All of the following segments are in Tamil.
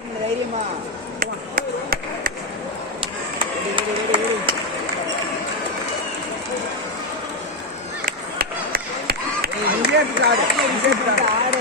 தைரியமா ஆடு போயிட்டே இருக்கு ஆடு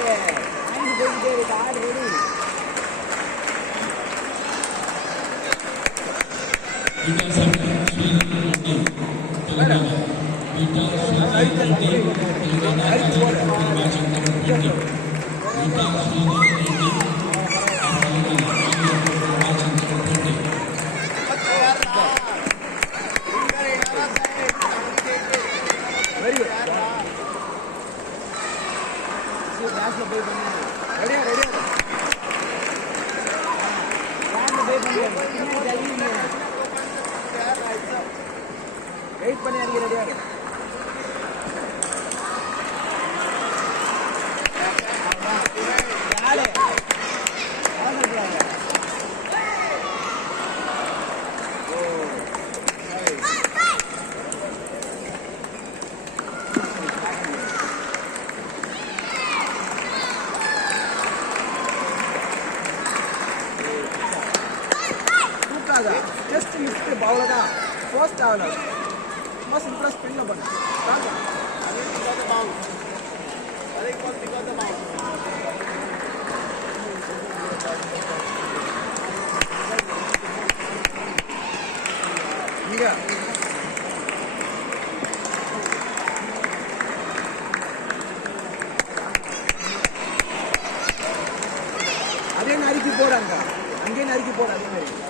ரெடி வெயிட் பண்ணி அடிக்க ரெடியா இருக்கு ஜஸ்ட் மிஸ் அவ்வளோதான் ஃபர்ஸ்ட் ஆகல சும்மா சிம்பிளாக ஸ்பின்ல பண்ணு இங்கே அதே நறுக்கி போடாங்க அங்கேயே நறுக்கி போட அதே மாதிரி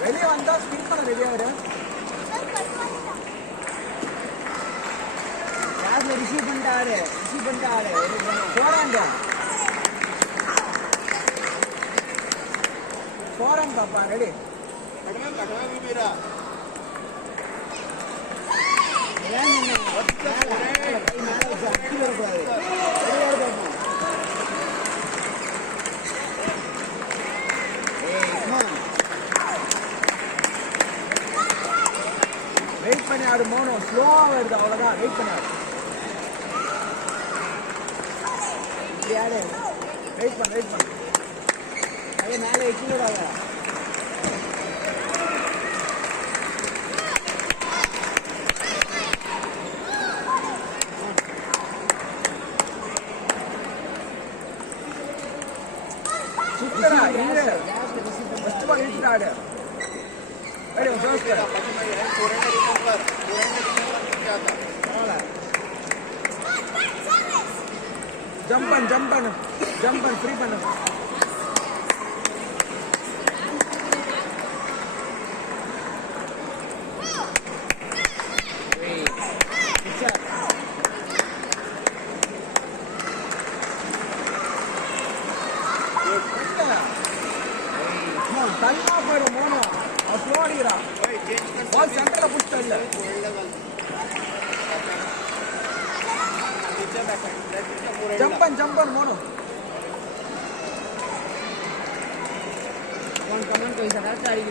வெளியே வந்தா ஸ்பின் பண்ண ரெடியா வர யாரு ரிசீவ் பண்ணிட்டாரு போறான் பாப்பா ரெடி வெயிட் பண்ணி ஆடு மோனோ ஸ்லோவா வருது அவ்வளவுதான் வெயிட் பண்ணி ஆடு ஆடு வெயிட் பண்ணு அதே மேலே கீழே சூப்பரா இங்க ஃபர்ஸ்ட் பால் இழுத்து ஆடு ready first jump on free பண்ணு தள்ளா போயிடும் மோனோ ஸ்லோ அடிக்கிறா பால் சென்டர்ல புடிச்சா இல்ல ஜம்ப் ஆன் மோனோ कौन कोई सदा सारी